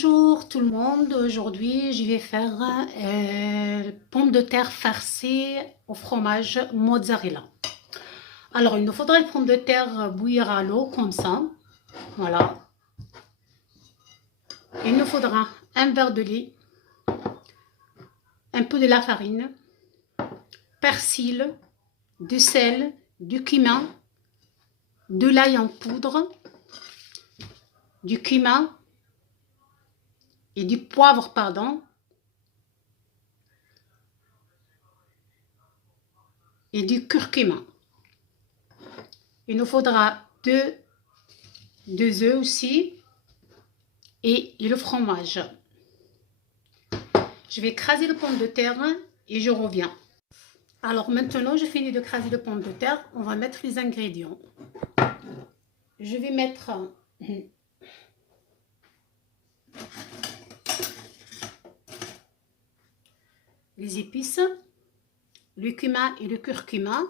Bonjour tout le monde, aujourd'hui je vais faire pommes de terre farcies au fromage mozzarella. Alors il nous faudra les pommes de terre bouillir à l'eau comme ça, voilà. Il nous faudra un verre de lait, un peu de la farine, persil, du sel, du cumin, de l'ail en poudre, du cumin et du poivre, pardon, et du curcuma. Il nous faudra deux œufs aussi et le fromage. Je vais écraser les pommes de terre et je reviens. Alors maintenant, je finis de écraser les pommes de terre. On va mettre les ingrédients. Je vais mettre les épices, le cumin et le curcuma.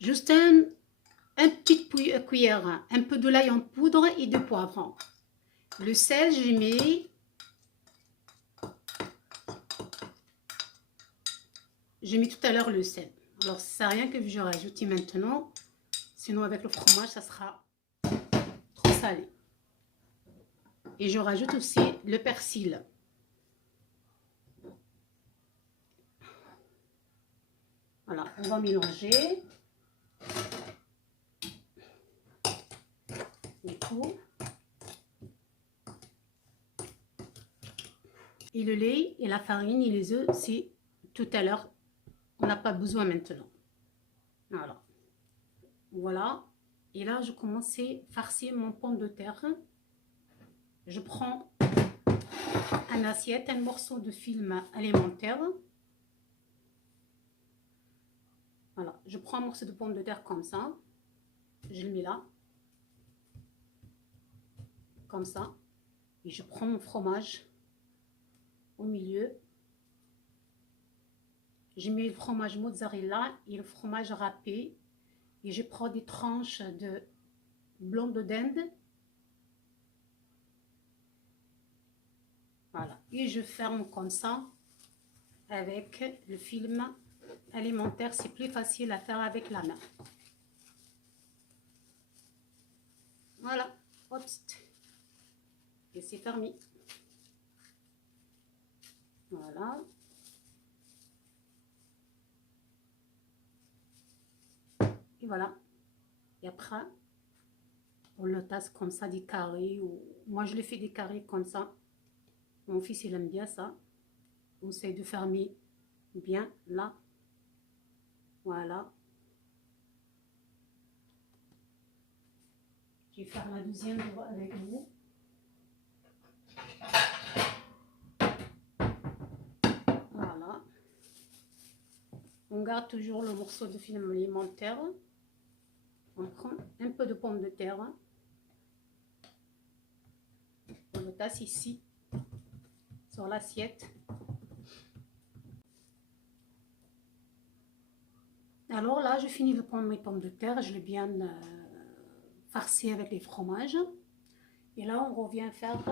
Juste une petite cuillère, un peu de l'ail en poudre et de poivre. Le sel, je mets tout à l'heure le sel. Alors, ça sert à rien que je rajoute maintenant. Sinon, avec le fromage, ça sera trop salé. Et je rajoute aussi le persil. Voilà, on va mélanger. Le tout. Et le lait et la farine et les œufs, c'est tout à l'heure. On n'a pas besoin maintenant. Voilà. Voilà. Et là, je commence à farcir mon pomme de terre. Je prends une assiette, un morceau de film alimentaire. Voilà. Je prends un morceau de pomme de terre comme ça. Je le mets là. Comme ça. Et je prends mon fromage au milieu. Je mets le fromage mozzarella et le fromage râpé. Et je prends des tranches de blanc de dinde. Voilà. Et je ferme comme ça avec le film alimentaire. C'est plus facile à faire avec la main. Voilà. Hop. Et c'est fermé. Voilà. Et voilà. Et après, on le tasse comme ça, des carrés. Ou... Moi, je le fais des carrés comme ça. Mon fils, il aime bien ça. On essaie de fermer bien là. Voilà. Je vais faire la deuxième avec vous. Voilà. On garde toujours le morceau de film alimentaire. On prend un peu de pomme de terre. On le tasse ici, sur l'assiette. Alors là, je finis de prendre mes pommes de terre. Je l'ai bien farci avec les fromages. Et là, on revient faire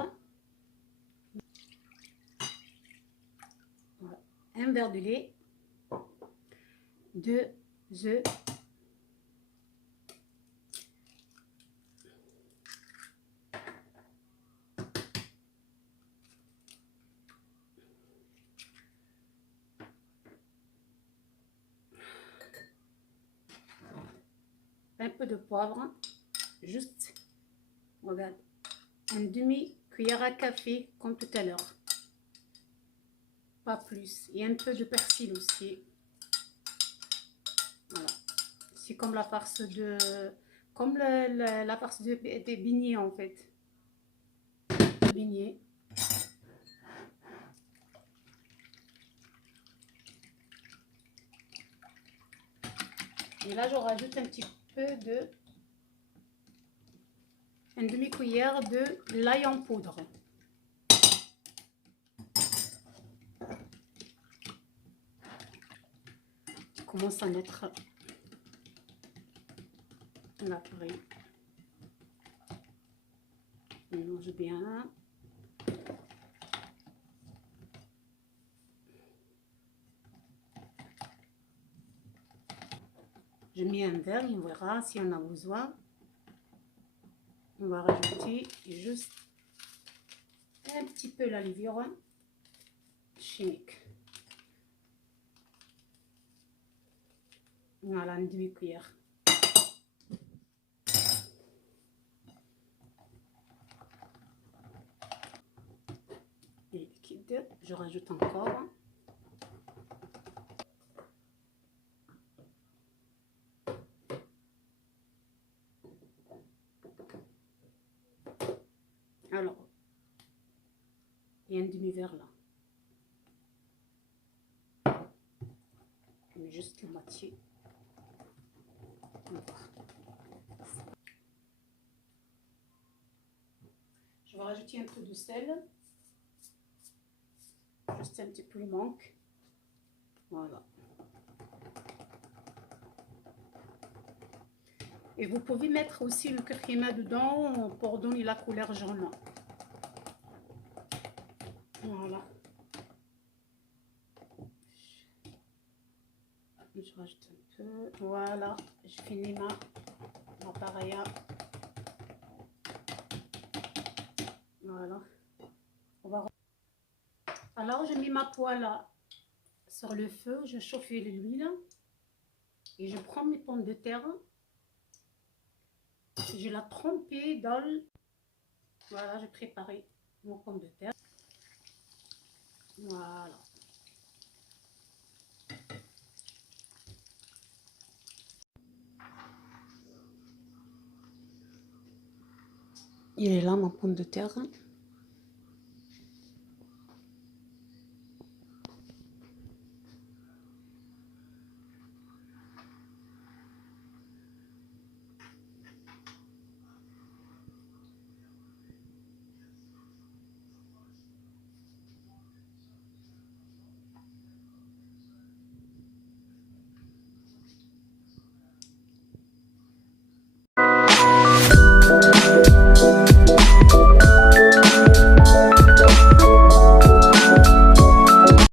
un verre de lait, 2 œufs, un peu de poivre, juste, regarde, une demi-cuillère à café comme tout à l'heure, pas plus, et un peu de persil aussi. Voilà, c'est comme la farce de, comme la farce des beignets en fait, beignets. Et là, je rajoute un petit peu de, une demi-cuillère de l'ail en poudre. Je commence à mettre la farine. Mélange bien. Je mets un verre et on verra si on a besoin. On va rajouter juste un petit peu la levure chimique. Voilà, une demi-cuillère. Et liquide, je rajoute encore. Alors, il y a un demi-verre là. Je mets juste la moitié. Je vais rajouter un peu de sel. Juste un petit peu, il manque. Voilà. Et vous pouvez mettre aussi le curcuma dedans pour donner la couleur jaune. Voilà. Je rajoute un peu. Voilà. Je finis ma paella. Voilà. Alors, je mets ma poêle sur le feu. Je chauffe l'huile. Et je prends mes pommes de terre. Je la trempée dans le... Voilà, j'ai préparé mon pomme de terre. Voilà. Il est là, mon pomme de terre.